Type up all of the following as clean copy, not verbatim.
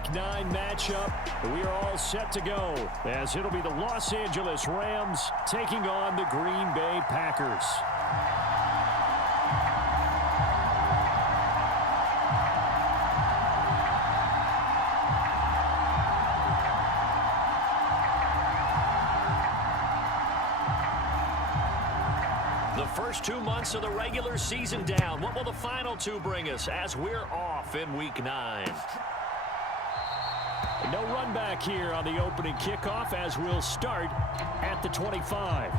Week 9 matchup. We are all set to go as it'll be the Los Angeles Rams taking on the Green Bay Packers. The first 2 months of the regular season down. What will the final 2 bring us as we're off in Week 9? No run back here on the opening kickoff as we'll start at the 25.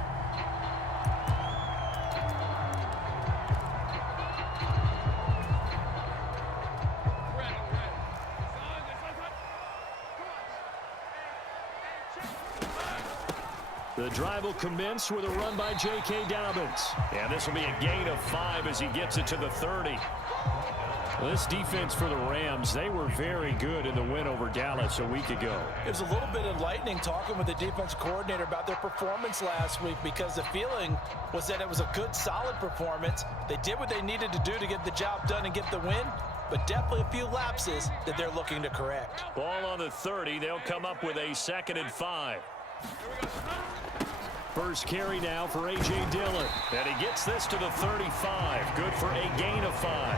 The drive will commence with a run by J.K. Dobbins. And this will be a gain of 5 as he gets it to the 30. This defense for the Rams, they were very good in the win over Dallas a week ago. It was a little bit enlightening talking with the defense coordinator about their performance last week because the feeling was that it was a good, solid performance. They did what they needed to do to get the job done and get the win, but definitely a few lapses that they're looking to correct. Ball on the 30. They'll come up with a 2nd and 5. First carry now for A.J. Dillon. And he gets this to the 35. Good for a gain of 5.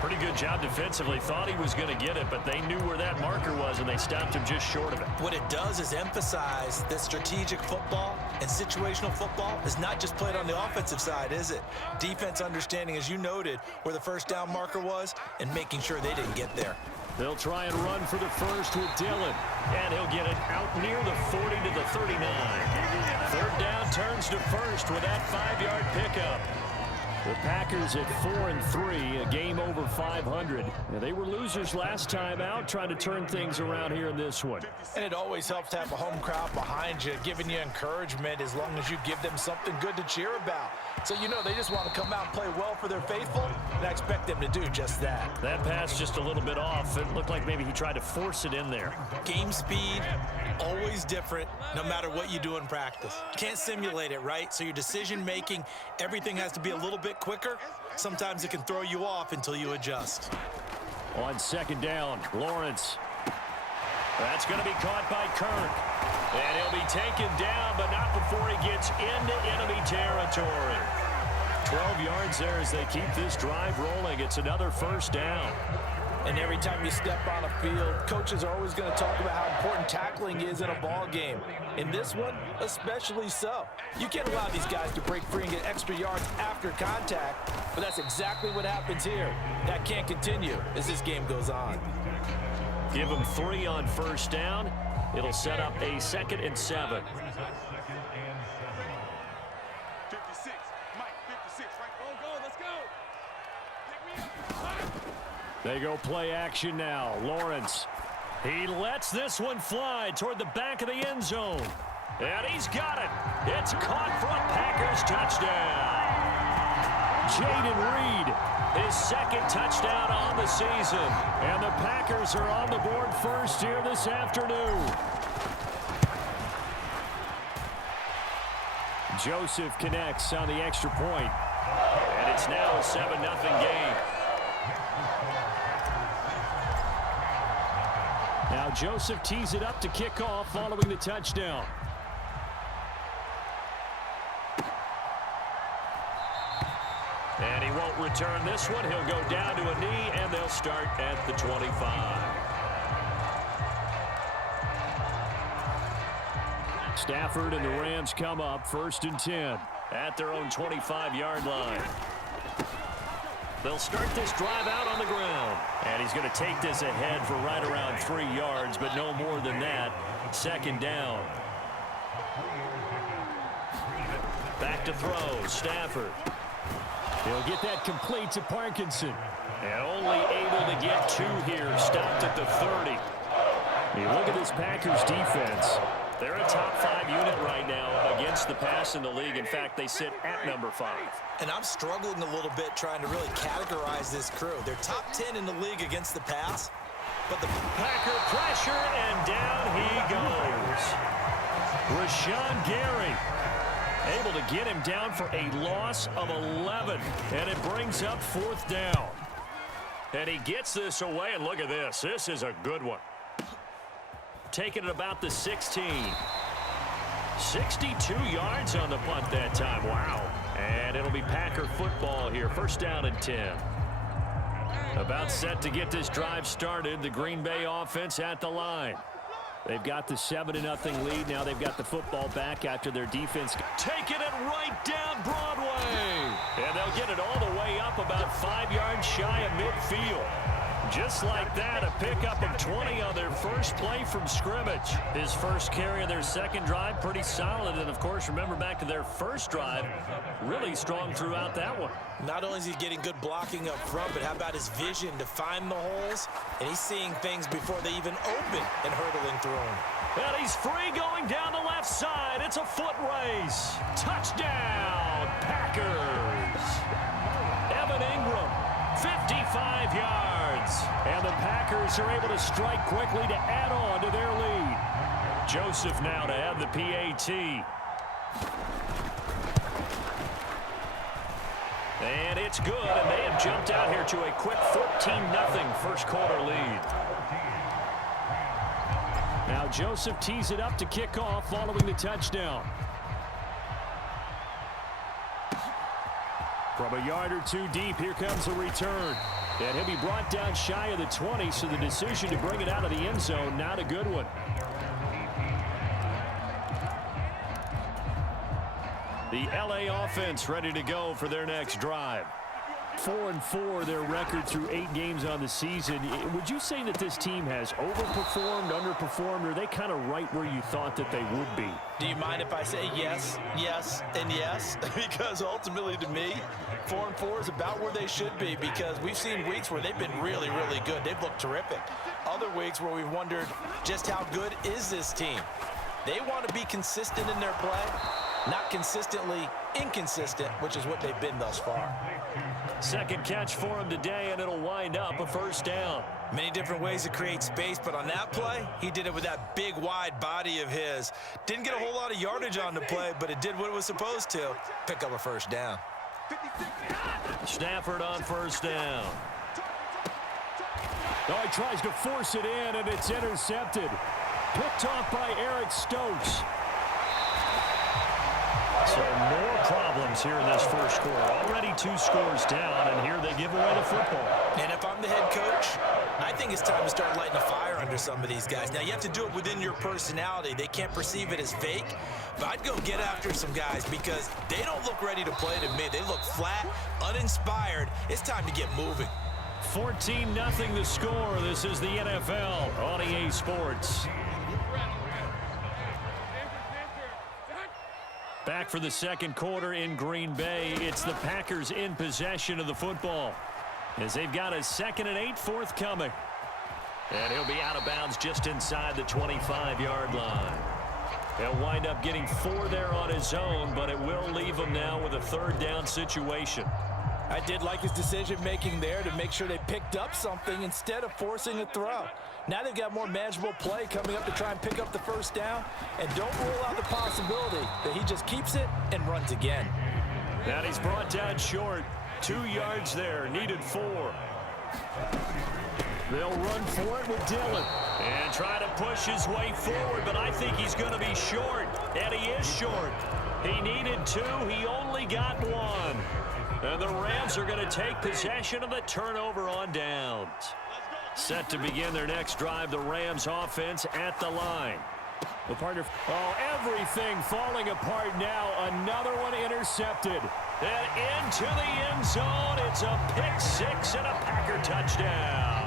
Pretty good job defensively. Thought he was going to get it, but they knew where that marker was, and they stopped him just short of it. What it does is emphasize that strategic football and situational football is not just played on the offensive side, is it? Defense understanding, as you noted, where the first down marker was and making sure they didn't get there. They'll try and run for the first with Dillon. And he'll get it out near the 40 to the 39. 3rd down turns to first with that 5-yard pickup. The Packers at 4-3, a game over 500. Now, they were losers last time out, trying to turn things around here in this one. And it always helps to have a home crowd behind you, giving you encouragement as long as you give them something good to cheer about. So you know they just want to come out and play well for their faithful, and I expect them to do just that. That pass just a little bit off. It looked like maybe he tried to force it in there. Game speed, always different, no matter what you do in practice. You can't simulate it, right? So your decision-making, everything has to be a little bit quicker. Sometimes it can throw you off until you adjust. On 2nd down, Lawrence. That's going to be caught by Kirk. And he'll be taken down, but not before he gets into enemy territory. 12 yards there as they keep this drive rolling. It's another 1st down. And every time you step on a field, coaches are always going to talk about how important tackling is in a ball game. In this one, especially so. You can't allow these guys to break free and get extra yards after contact, but that's exactly what happens here. That can't continue as this game goes on. Give them 3 on 1st down. It'll set up a 2nd and 7. 56, Mike, 56, right? Go, let's go. Pick me up. They go play action now. Lawrence. He lets this one fly toward the back of the end zone. And he's got it. It's caught for a Packers touchdown. Jaden Reed, his 2nd touchdown on the season. And the Packers are on the board first here this afternoon. Joseph connects on the extra point. And it's now a 7-0 game. Now Joseph tees it up to kick off following the touchdown. And he won't return this one. He'll go down to a knee, and they'll start at the 25. Stafford and the Rams come up 1st and 10 at their own 25-yard line. They'll start this drive out on the ground. And he's going to take this ahead for right around 3 yards, but no more than that. 2nd down. Back to throw. Stafford. He'll get that complete to Parkinson. And only able to get 2 here. Stopped at the 30. You look at this Packers defense. They're a top 5 unit right now against the pass in the league. In fact, they sit at number 5. And I'm struggling a little bit trying to really categorize this crew. They're top 10 in the league against the pass. But the Packer pressure, and down he goes. Rashawn Gary able to get him down for a loss of 11. And it brings up 4th down. And he gets this away, and look at this. This is a good one. Taking it about the 16. 62 yards on the punt that time. Wow. And it'll be Packer football here. First down and 10. About set to get this drive started. The Green Bay offense at the line. They've got the 7-0 lead. Now they've got the football back after their defense. Taking it right down Broadway. And they'll get it all the way up about 5 yards shy of midfield. Just like that, a pickup of 20 on their first play from scrimmage. His first carry of their second drive, pretty solid. And, of course, remember back to their first drive, really strong throughout that one. Not only is he getting good blocking up front, but how about his vision to find the holes? And he's seeing things before they even open and hurdling through them. And he's free going down the left side. It's a foot race. Touchdown, Packers. Evan Ingram, 55 yards. And the Packers are able to strike quickly to add on to their lead. Joseph now to have the PAT. And it's good, and they have jumped out here to a quick 14-0 first quarter lead. Now Joseph tees it up to kick off following the touchdown. From a yard or two deep, here comes the return. And he'll be brought down shy of the 20, so the decision to bring it out of the end zone, not a good one. The LA offense ready to go for their next drive. 4-4 their record through 8 games on the season. Would you say that this team has overperformed, underperformed, or are they kind of right where you thought that they would be? Do you mind if I say yes, yes, and yes? Because ultimately to me, 4-4 is about where they should be, because we've seen weeks where they've been really, really good. They've looked terrific. Other weeks where we've wondered just how good is this team. They want to be consistent in their play, not consistently inconsistent, which is what they've been thus far. Second catch for him today, and it'll wind up a first down. Many different ways to create space, but on that play, he did it with that big, wide body of his. Didn't get a whole lot of yardage on the play, but it did what it was supposed to. Pick up a first down. Stafford on first down. Oh, he tries to force it in, and it's intercepted. Picked off by Eric Stokes. So more problems here in this first quarter. Already 2 scores down, and here they give away the football. And if I'm the head coach, I think it's time to start lighting a fire under some of these guys. Now, you have to do it within your personality. They can't perceive it as fake. But I'd go get after some guys because they don't look ready to play to me. They look flat, uninspired. It's time to get moving. 14-0 the score. This is the NFL on EA Sports. Back for the second quarter in Green Bay. It's the Packers in possession of the football as they've got a 2nd and 8 forthcoming. And he'll be out of bounds just inside the 25-yard line. He'll wind up getting 4 there on his own, but it will leave him now with a 3rd down situation. I did like his decision-making there to make sure they picked up something instead of forcing a throw. Now they've got more manageable play coming up to try and pick up the first down, and don't rule out the possibility that he just keeps it and runs again. Now he's brought down short. 2 yards there, needed 4. They'll run for it with Dillon and try to push his way forward, but I think he's going to be short, and he is short. He needed 2, he only got 1. And the Rams are going to take possession of the turnover on downs. Set to begin their next drive, the Rams offense at the line. The partner, everything falling apart now. Another one intercepted. And into the end zone. It's a pick 6 and a Packer touchdown.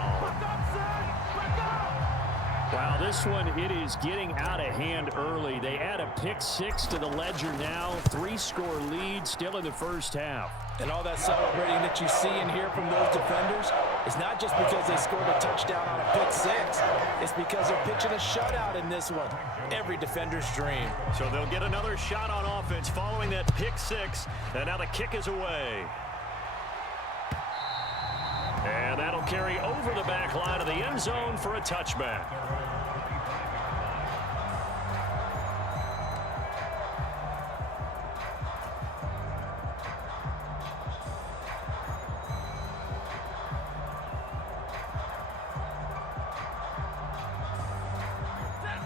Wow, this one, it is getting out of hand early. They add a pick 6 to the ledger now. 3-score lead still in the first half. And all that celebrating that you see and hear from those defenders is not just because they scored a touchdown on a pick 6. It's because they're pitching a shutout in this one. Every defender's dream. So they'll get another shot on offense following that pick 6. And now the kick is away. And that'll carry over the back line of the end zone for a touchback.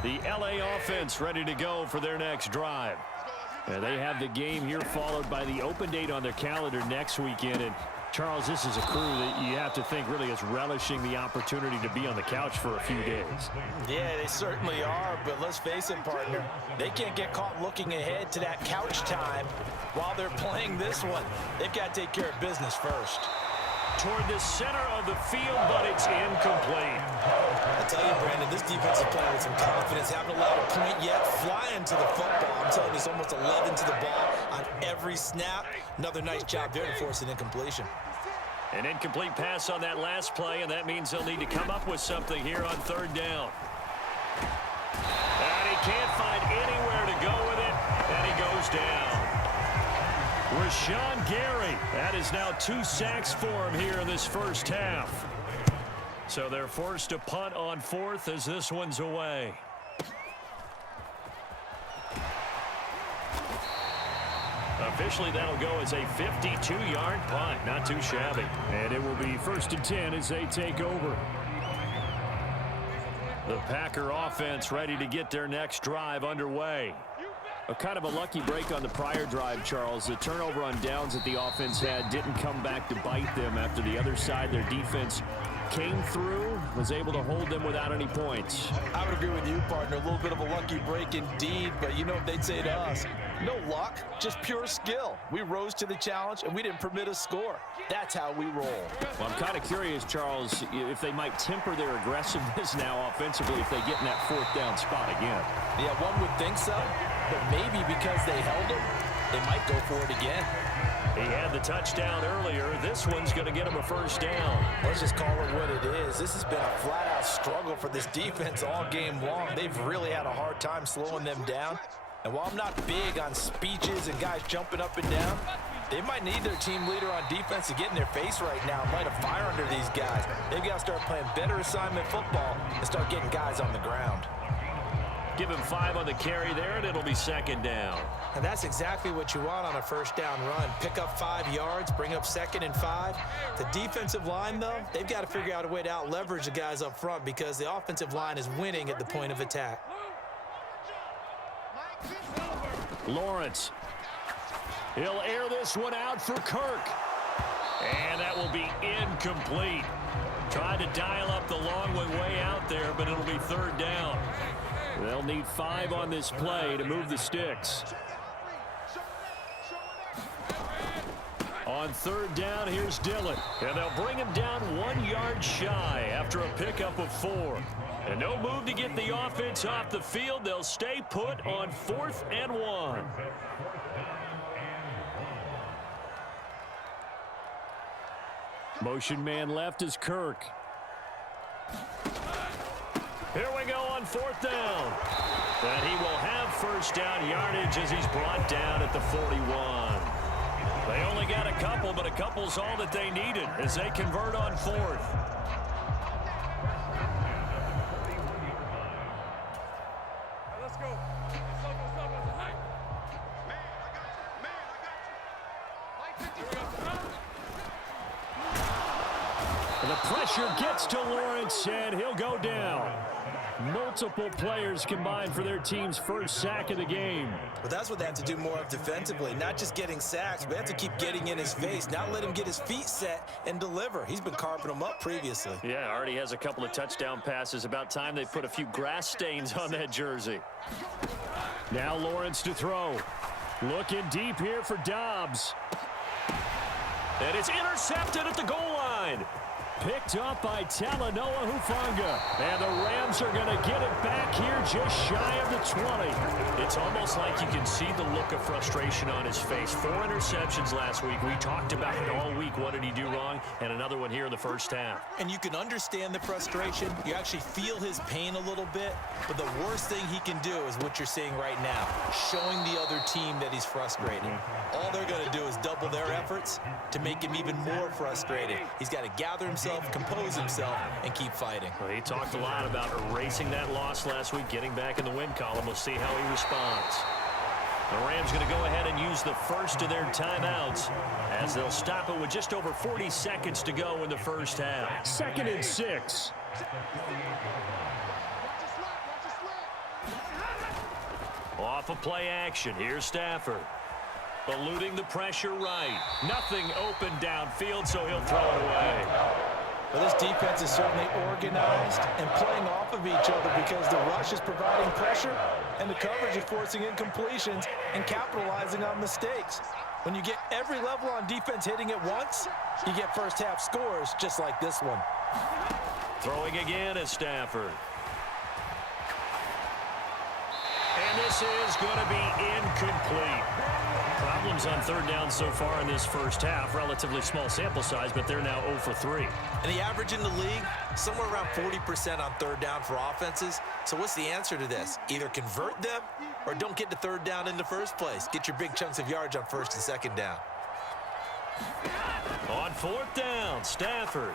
The LA offense ready to go for their next drive. And they have the game here followed by the open date on their calendar next weekend. And Charles, this is a crew that you have to think really is relishing the opportunity to be on the couch for a few days. Yeah, they certainly are, but let's face it, partner. They can't get caught looking ahead to that couch time while they're playing this one. They've got to take care of business first. Toward the center of the field, but it's incomplete. I tell you, Brandon, this defense is playing with some confidence. Haven't allowed a point yet. Flying to the football. I'm telling you, it's almost 11 to the ball on every snap. Another nice job there to force an incompletion. An incomplete pass on that last play, and that means they'll need to come up with something here on third down. And he can't find anywhere to go with it, and he goes down. Rashawn Gary, that is now 2 sacks for him here in this first half. So they're forced to punt on fourth as this one's away. Officially, that'll go as a 52-yard punt. Not too shabby. And it will be 1st and 10 as they take over. The Packer offense ready to get their next drive underway. A kind of a lucky break on the prior drive, Charles. The turnover on downs that the offense had didn't come back to bite them after the other side. Their defense came through, was able to hold them without any points. I would agree with you, partner. A little bit of a lucky break indeed, but you know what they'd say to us. No luck, just pure skill. We rose to the challenge, and we didn't permit a score. That's how we roll. Well, I'm kind of curious, Charles, if they might temper their aggressiveness now offensively if they get in that 4th down spot again. Yeah, one would think so, but maybe because they held him, they might go for it again. He had the touchdown earlier. This one's going to get him a 1st down. Let's just call it what it is. This has been a flat-out struggle for this defense all game long. They've really had a hard time slowing them down. And while I'm not big on speeches and guys jumping up and down, they might need their team leader on defense to get in their face right now and light a fire under these guys. They've got to start playing better assignment football and start getting guys on the ground. Give him 5 on the carry there, and it'll be 2nd down. And that's exactly what you want on a 1st down run. Pick up 5 yards, bring up 2nd and 5. The defensive line, though, they've got to figure out a way to out-leverage the guys up front because the offensive line is winning at the point of attack. Lawrence. He'll air this one out for Kirk. And that will be incomplete. Tried to dial up the long one way out there, but it'll be 3rd down. They'll need 5 on this play to move the sticks. On 3rd down, here's Dillon. And they'll bring him down 1 yard shy after a pickup of 4. And no move to get the offense off the field. They'll stay put on 4th and 1. Motion man left is Kirk. Here we go on 4th down. And he will have 1st down yardage as he's brought down at the 41. They only got a couple, but a couple's all that they needed as they convert on 4th. Let's go. The pressure gets to Lawrence, and he'll go down. Multiple players combined for their team's 1st sack of the game. But that's what they have to do more of defensively, not just getting sacks, but they have to keep getting in his face, not let him get his feet set and deliver. He's been carving them up previously. Yeah, already has a couple of touchdown passes. About time they put a few grass stains on that jersey. Now Lawrence to throw. Looking deep here for Dobbs. And it's intercepted at the goal line. Picked up by Talanoa Hufanga. And the Rams are going to get it back here just shy of the 20. It's almost like you can see the look of frustration on his face. 4 interceptions last week. We talked about it all week. What did he do wrong? And another one here in the 1st half. And you can understand the frustration. You actually feel his pain a little bit. But the worst thing he can do is what you're seeing right now, showing the other team that he's frustrated. All they're going to do is double their efforts to make him even more frustrated. He's got to gather himself, compose himself, and keep fighting. Well, he talked a lot about erasing that loss last week, getting back in the win column. We'll see how he responds. The Rams going to go ahead and use the first of their timeouts as they'll stop it with just over 40 seconds to go in the 1st half. 2nd and 6. Off of play action, here's Stafford. Eluding the pressure right. Nothing open downfield, so he'll throw it away. Well, this defense is certainly organized and playing off of each other because the rush is providing pressure and the coverage is forcing incompletions and capitalizing on mistakes. When you get every level on defense hitting at once, you get first half scores just like this one. Throwing again is Stafford. And this is going to be incomplete. Problems on third down so far in this first half. Relatively small sample size, but they're now 0 for 3. And the average in the league, somewhere around 40% on third down for offenses. So what's the answer to this? Either convert them or don't get to third down in the first place. Get your big chunks of yards on first and second down. On fourth down, Stafford.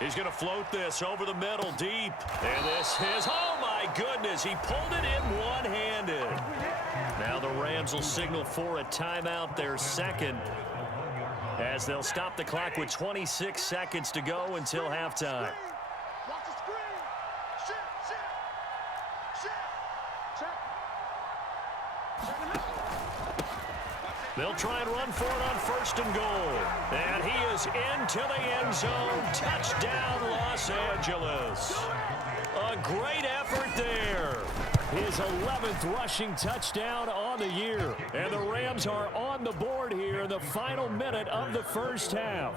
He's going to float this over the middle deep. And this is, oh my goodness, he pulled it in one-handed. Now the Rams will signal for a timeout, their second, as they'll stop the clock with 26 seconds to go until halftime. Watch the screen. Shift. They'll try and run for it on first and goal. And he is into the end zone. Touchdown, Los Angeles. A great effort there. His 11th rushing touchdown on the year. And the Rams are on the board here in the final minute of the first half.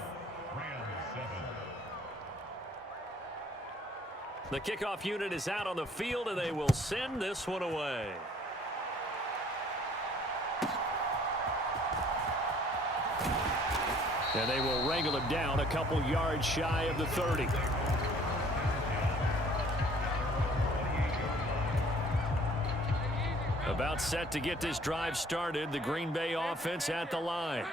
The kickoff unit is out on the field, and they will send this one away. And they will wrangle him down a couple yards shy of the 30. About set to get this drive started. The Green Bay offense at the line.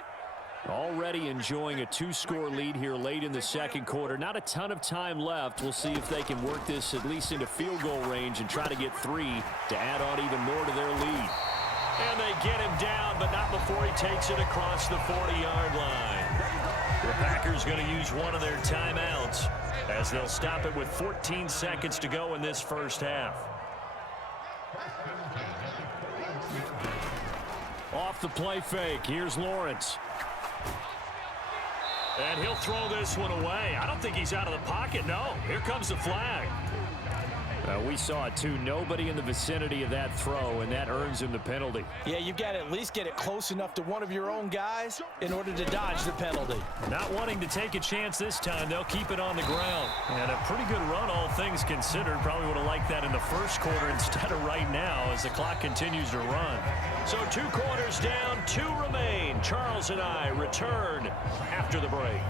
Already enjoying a 2-score lead here late in the second quarter. Not a ton of time left. We'll see if they can work this at least into field goal range and try to get 3 to add on even more to their lead. And they get him down, but not before he takes it across the 40-yard line. The Packers going to use one of their timeouts as they'll stop it with 14 seconds to go in this first half. Off the play fake, here's Lawrence. And he'll throw this one away. I don't think he's out of the pocket, no. Here comes the flag. We saw it too. Nobody in the vicinity of that throw, and that earns him the penalty. Yeah, you've got to at least get it close enough to one of your own guys in order to dodge the penalty. Not wanting to take a chance this time, they'll keep it on the ground. And a pretty good run, all things considered. Probably would have liked that in the first quarter instead of right now as the clock continues to run. So 2 quarters down, 2 remain. Charles and I return after the break.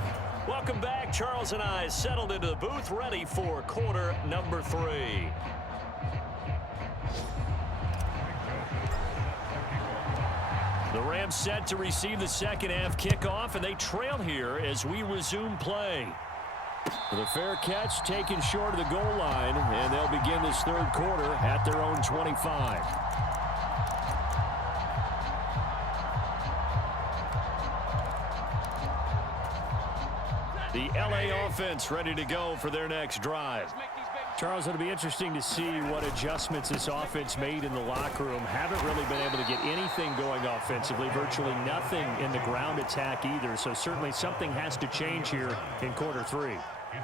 Welcome back. Charles and I settled into the booth, ready for quarter number 3. The Rams set to receive the second half kickoff, and they trail here as we resume play. The fair catch taken short of the goal line, and they'll begin this third quarter at their own 25. The LA offense ready to go for their next drive. Charles, it'll be interesting to see what adjustments this offense made in the locker room. Haven't really been able to get anything going offensively, virtually nothing in the ground attack either. So certainly something has to change here in quarter 3.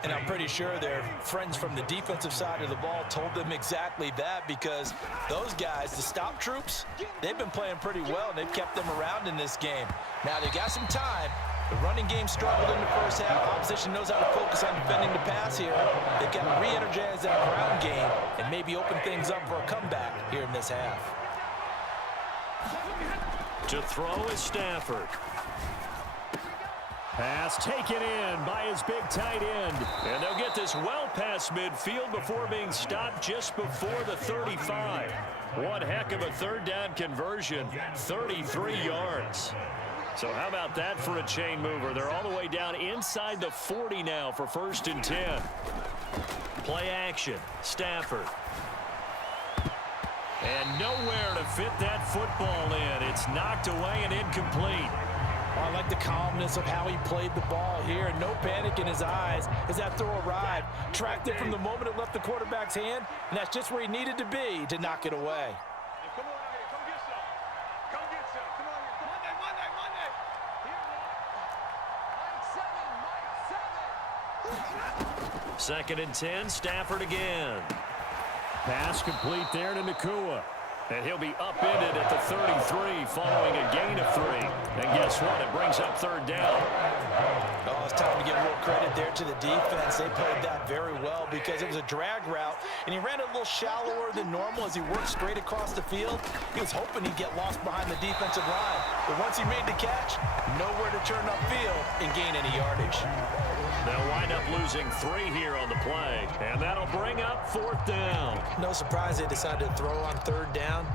And I'm pretty sure their friends from the defensive side of the ball told them exactly that, because those guys, the stop troops, they've been playing pretty well, and they've kept them around in this game. Now they got some time. The running game struggled in the first half. Opposition knows how to focus on defending the pass here. They've got to re-energize that ground game and maybe open things up for a comeback here in this half. To throw is Stafford. Pass taken in by his big tight end. And they'll get this well past midfield before being stopped just before the 35. One heck of a third down conversion, 33 yards. So how about that for a chain mover? They're all the way down inside the 40 now for first and 10. Play action, Stafford. And nowhere to fit that football in. It's knocked away and incomplete. I like the calmness of how he played the ball here. No panic in his eyes as that throw arrived. Tracked it from the moment it left the quarterback's hand, and that's just where he needed to be to knock it away. Come on, 2nd and 10, Stafford again. Pass complete there to Nakua. And he'll be upended at the 33 following a gain of 3. And guess what? It brings up 3rd down. Oh, it's time to give a little credit there to the defense. They played that very well because it was a drag route, and he ran it a little shallower than normal as he worked straight across the field. He was hoping he'd get lost behind the defensive line. But once he made the catch, nowhere to turn upfield and gain any yardage. They'll wind up losing 3 here on the play, and that'll bring up 4th down. No surprise they decided to throw on 3rd down.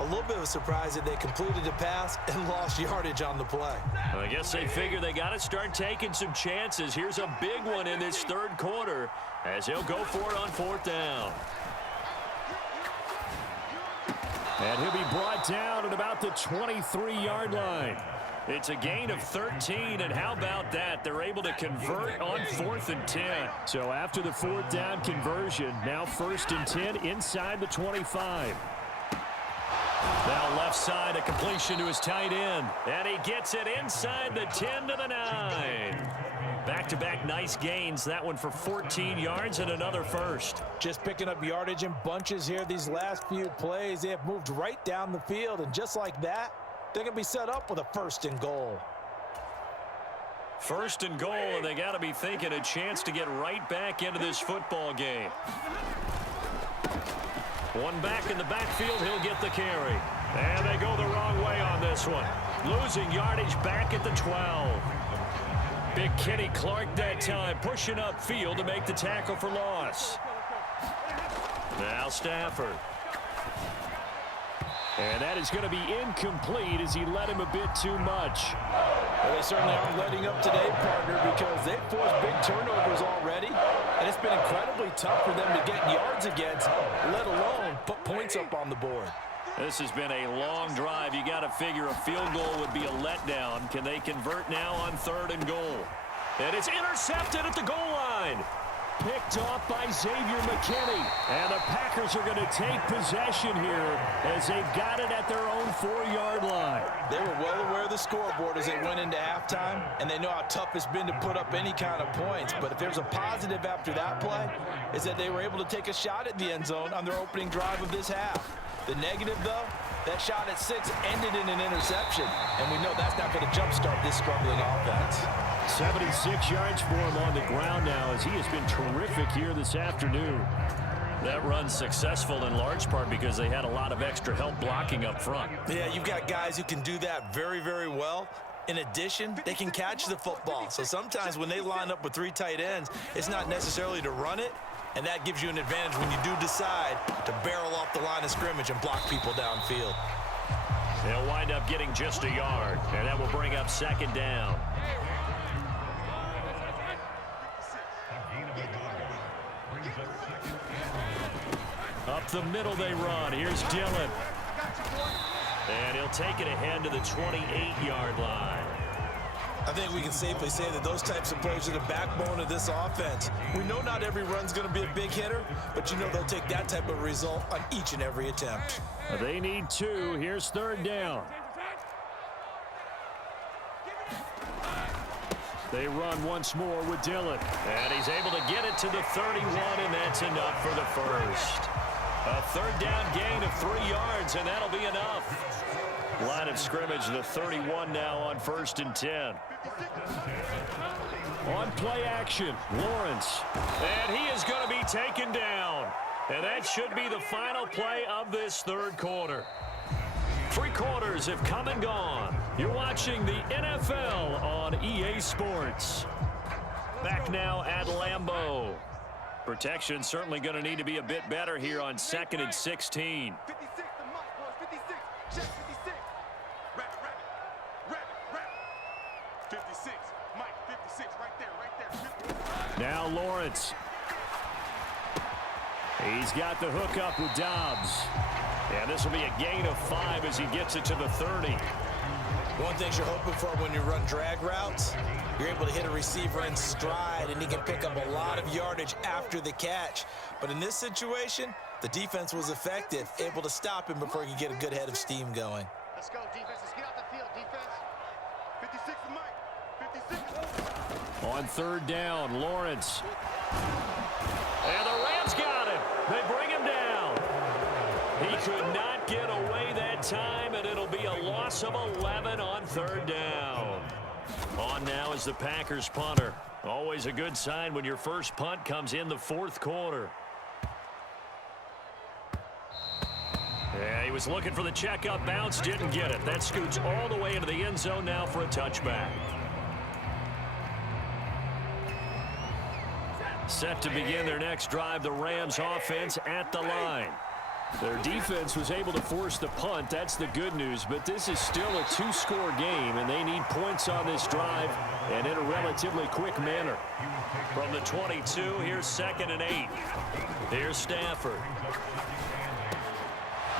A little bit of a surprise that they completed the pass and lost yardage on the play. I guess they figure they got to start taking some chances. Here's a big one in this 3rd quarter as he'll go for it on 4th down. And he'll be brought down at about the 23-yard line. It's a gain of 13, and how about that? They're able to convert on 4th and 10. So after the 4th down conversion, now 1st and 10 inside the 25. Now left side, a completion to his tight end. And he gets it inside the 10 to the 9. Back-to-back nice gains. That one for 14 yards and another first. Just picking up yardage in bunches here these last few plays. They have moved right down the field, and just like that, they're going to be set up with a 1st and goal. 1st and goal, and they got to be thinking a chance to get right back into this football game. One back in the backfield, he'll get the carry. And they go the wrong way on this one. Losing yardage back at the 12. Big Kenny Clark that time, pushing upfield to make the tackle for loss. Now Stafford. And that is going to be incomplete as he led him a bit too much. Well, they certainly aren't letting up today, partner, because they've forced big turnovers already, and it's been incredibly tough for them to get yards against, let alone put points up on the board. This has been a long drive. You got to figure a field goal would be a letdown. Can they convert now on 3rd and goal? And it's intercepted at the goal line. Picked off by Xavier McKinney. And the Packers are going to take possession here as they've got it at their own 4-yard line. They were well aware of the scoreboard as they went into halftime, and they know how tough it's been to put up any kind of points. But if there's a positive after that play, is that they were able to take a shot at the end zone on their opening drive of this half. The negative, though, that shot at 6 ended in an interception, and we know that's not going to jumpstart this struggling offense. 76 yards for him on the ground now as he has been terrific here this afternoon. That run successful in large part because they had a lot of extra help blocking up front. Yeah, you've got guys who can do that very, very well. In addition, they can catch the football. So sometimes when they line up with 3 tight ends, it's not necessarily to run it, and that gives you an advantage when you do decide to barrel off the line of scrimmage and block people downfield. They'll wind up getting just a yard, and that will bring up 2nd down. Up the middle they run. Here's Dillon. And he'll take it ahead to the 28-yard line. I think we can safely say that those types of plays are the backbone of this offense. We know not every run's going to be a big hitter, but you know they'll take that type of result on each and every attempt. They need 2. Here's 3rd down. They run once more with Dillon. And he's able to get it to the 31, and that's enough for the first. A 3rd down gain of 3 yards, and that'll be enough. Line of scrimmage, the 31 now on 1st and 10. On play action, Lawrence. And he is going to be taken down. And that should be the final play of this 3rd quarter. 3 quarters have come and gone. You're watching the NFL on EA Sports. Back now at Lambeau. Protection certainly going to need to be a bit better here on 2nd and 16. 56 to Mike, boys. 56. Check 56. Rabbit. 56. Mike, 56. Right there. Now Lawrence. He's got the hook up with Dobbs. And this will be a gain of 5 as he gets it to the 30. One thing you're hoping for when you run drag routes, you're able to hit a receiver in stride, and he can pick up a lot of yardage after the catch. But in this situation, the defense was effective, able to stop him before he could get a good head of steam going. Let's go, defense. Let's get out the field, defense. 56 to Mike. 56. On third down, Lawrence. And the Rams got him. They bring him down. He could not get away that time, and it'll be a loss of 11 on third down. On now is the Packers punter. Always a good sign when your first punt comes in the fourth quarter. Yeah, he was looking for the checkup bounce, didn't get it. That scoots all the way into the end zone now for a touchback. Set to begin their next drive, the Rams offense at the line. Their defense was able to force the punt. That's the good news, but this is still a two-score game, and they need points on this drive and in a relatively quick manner. From the 22, here's 2nd and 8. Here's Stafford.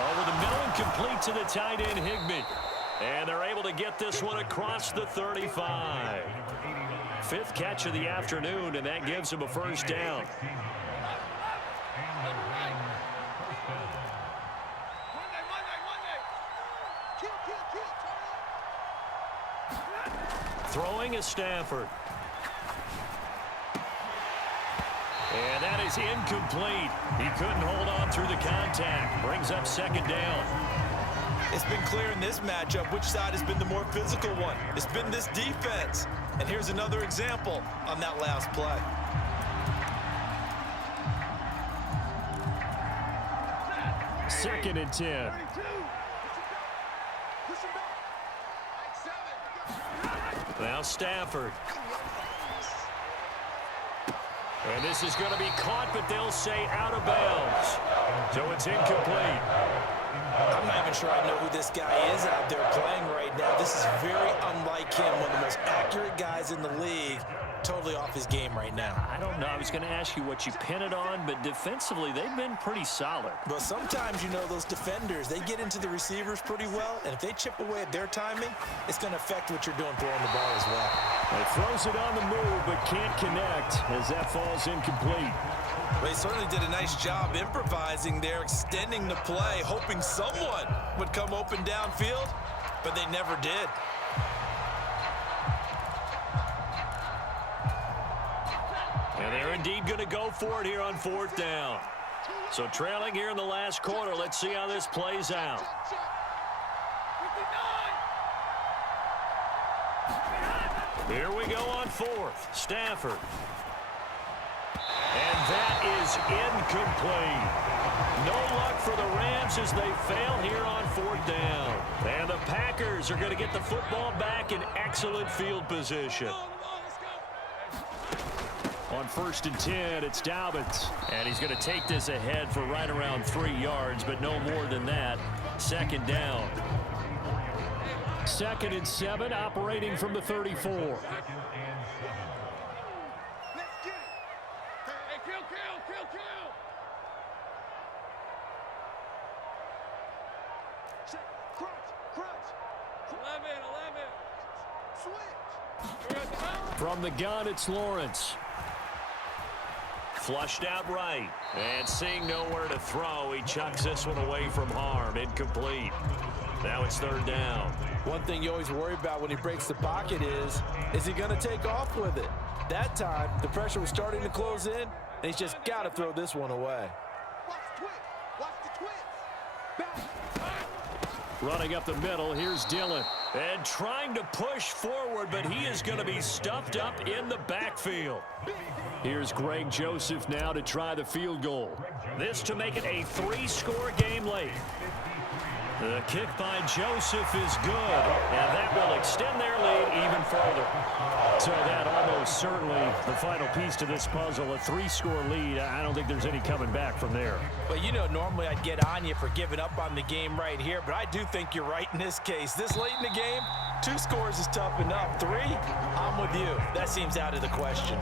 Over the middle and complete to the tight end, Higbee. And they're able to get this one across the 35. 5th catch of the afternoon, and that gives him a first down. Throwing is Stafford. And that is incomplete. He couldn't hold on through the contact. Brings up 2nd down. It's been clear in this matchup which side has been the more physical one. It's been this defense. And here's another example on that last play. Second and 10. Now Stafford. And this is going to be caught, but they'll say out of bounds. So it's incomplete. I'm not even sure I know who this guy is out there playing right now. This is very unlike him, one of the most accurate guys in the league. Totally off his game right now. I don't know. I was going to ask you what you pin it on, but defensively, they've been pretty solid. But sometimes, you know, those defenders, they get into the receivers pretty well, and if they chip away at their timing, it's going to affect what you're doing throwing the ball as well. He throws it on the move, but can't connect as that falls incomplete. Well, he certainly did a nice job improvising there, extending the play, hoping someone would come open downfield, but they never did. And they're indeed going to go for it here on 4th down. So trailing here in the last quarter, let's see how this plays out. Here we go on 4th. Stafford. And that is incomplete. No luck for the Rams as they fail here on 4th down. And the Packers are going to get the football back in excellent field position. On 1st and 10, it's Dobbins. And he's going to take this ahead for right around 3 yards, but no more than that. 2nd down. 2nd and 7, operating from the 34. From the gun, it's Lawrence. Flushed out right. And seeing nowhere to throw, he chucks this one away from harm. Incomplete. Now it's 3rd down. One thing you always worry about when he breaks the pocket is he going to take off with it? That time, the pressure was starting to close in, and he's just got to throw this one away. Running up the middle, here's Dillon. And trying to push forward, but he is going to be stuffed up in the backfield. Here's Greg Joseph now to try the field goal. This to make it a 3-score game late. The kick by Joseph is good, and that will extend their lead even further. So that almost certainly the final piece to this puzzle, a 3-score lead. I don't think there's any coming back from there. Well, you know, normally I'd get on you for giving up on the game right here, but I do think you're right in this case. This late in the game, 2 scores is tough enough. 3, I'm with you. That seems out of the question.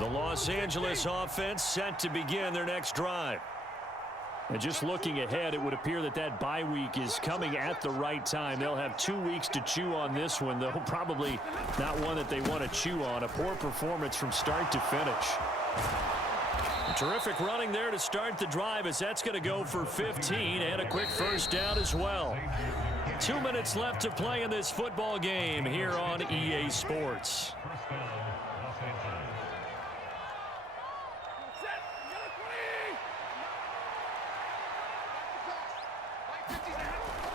The Los Angeles offense set to begin their next drive. And just looking ahead, it would appear that that bye week is coming at the right time. They'll have 2 weeks to chew on this one, though probably not one that they want to chew on. A poor performance from start to finish. Terrific running there to start the drive, as that's going to go for 15 and a quick first down as well. 2 minutes left to play in this football game here on EA Sports.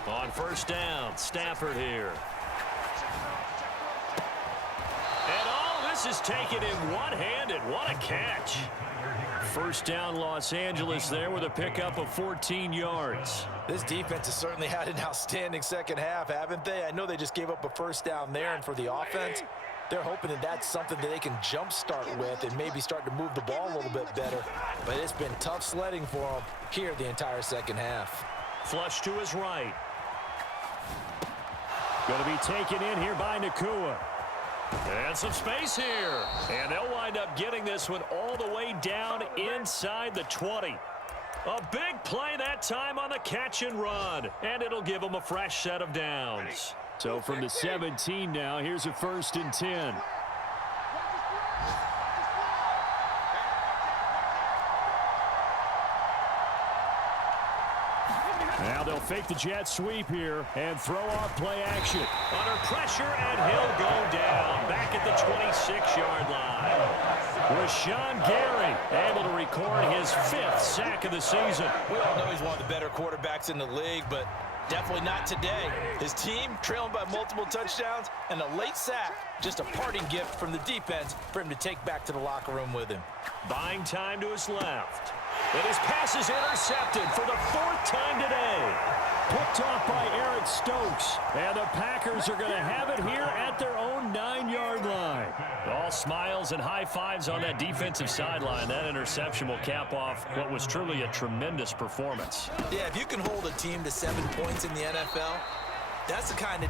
On first down, Stafford here. And all this is taken in one-handed. What a catch. First down, Los Angeles there with a pickup of 14 yards. This defense has certainly had an outstanding second half, haven't they? I know they just gave up a first down there, and for the offense, they're hoping that that's something that they can jumpstart with and maybe start to move the ball a little bit better. But it's been tough sledding for them here the entire second half. Flush to his right. Going to be taken in here by Nakua. And some space here. And they'll wind up getting this one all the way down inside the 20. A big play that time on the catch and run. And it'll give them a fresh set of downs. So from the 17 now, here's a 1st and 10. Now they'll fake the jet sweep here and throw off play action. Under pressure, and he'll go down back at the 26-yard line. Rashawn Gary able to record his 5th sack of the season. We all know he's one of the better quarterbacks in the league, but definitely not today. His team trailing by multiple touchdowns, and a late sack, just a parting gift from the defense for him to take back to the locker room with him. Buying time to his left. And his pass is intercepted for the 4th time today. Picked off by Eric Stokes. And the Packers are going to have it here at their own 9-yard line. All smiles and high fives on that defensive sideline. That interception will cap off what was truly a tremendous performance. Yeah, if you can hold a team to 7 points in the NFL, that's the kind of